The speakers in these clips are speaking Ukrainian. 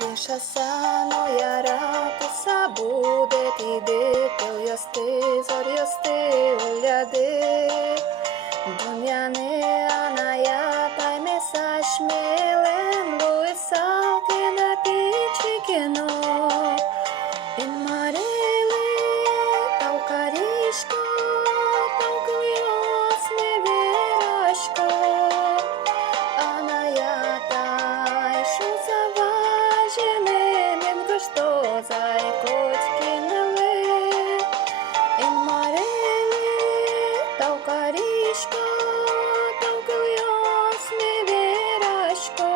Dişasano yaratu sabude tide telyasti zoryasti ulyade Dumyane anaya tayme saşmelen luisal kena pichikeno In marele taukarishko tauklios neverashko Anaya tay шу что зайкотки неле, ин мареле, таукаришка, таукальяс неверашко,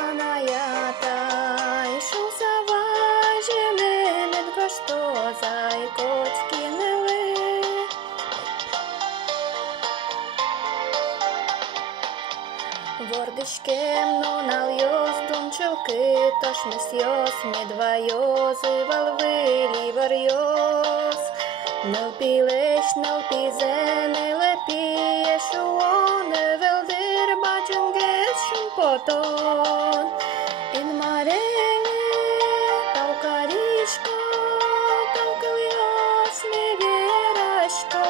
анаята, ишу заважене, менко что зайкотки неле. Вордишкем, но нальёс думчилки, тош месьёс, медвайозы, волвы, варьёс. Нелпилеш, нелпизене, лепиеш, уоне, велдир, бачунгес, шумпотон. Ин мареле, таукаришка, таукальяс, неверашко,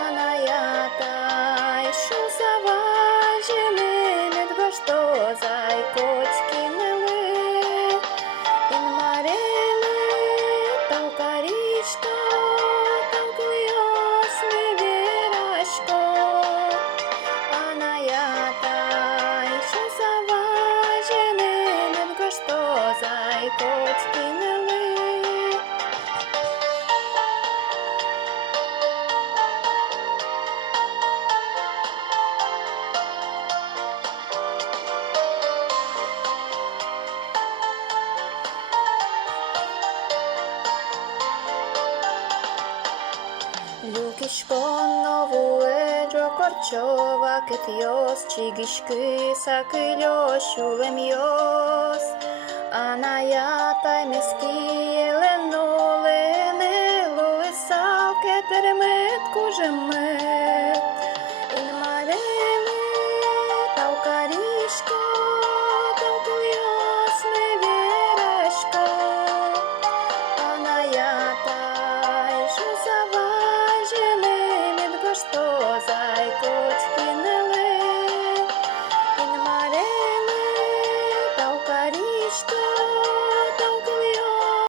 анаята, ишу заважене, медго что зайкотки неле, ин мареле, таукаришка, таукальяс, неверашко, анаята, ишу заважене, медго что зайкотки неле. Люкишкон нову еджо корчова кетьос, чигишки сакильос, шулемьос, анаята мескиелено ленело, сал кетеремет кужеме.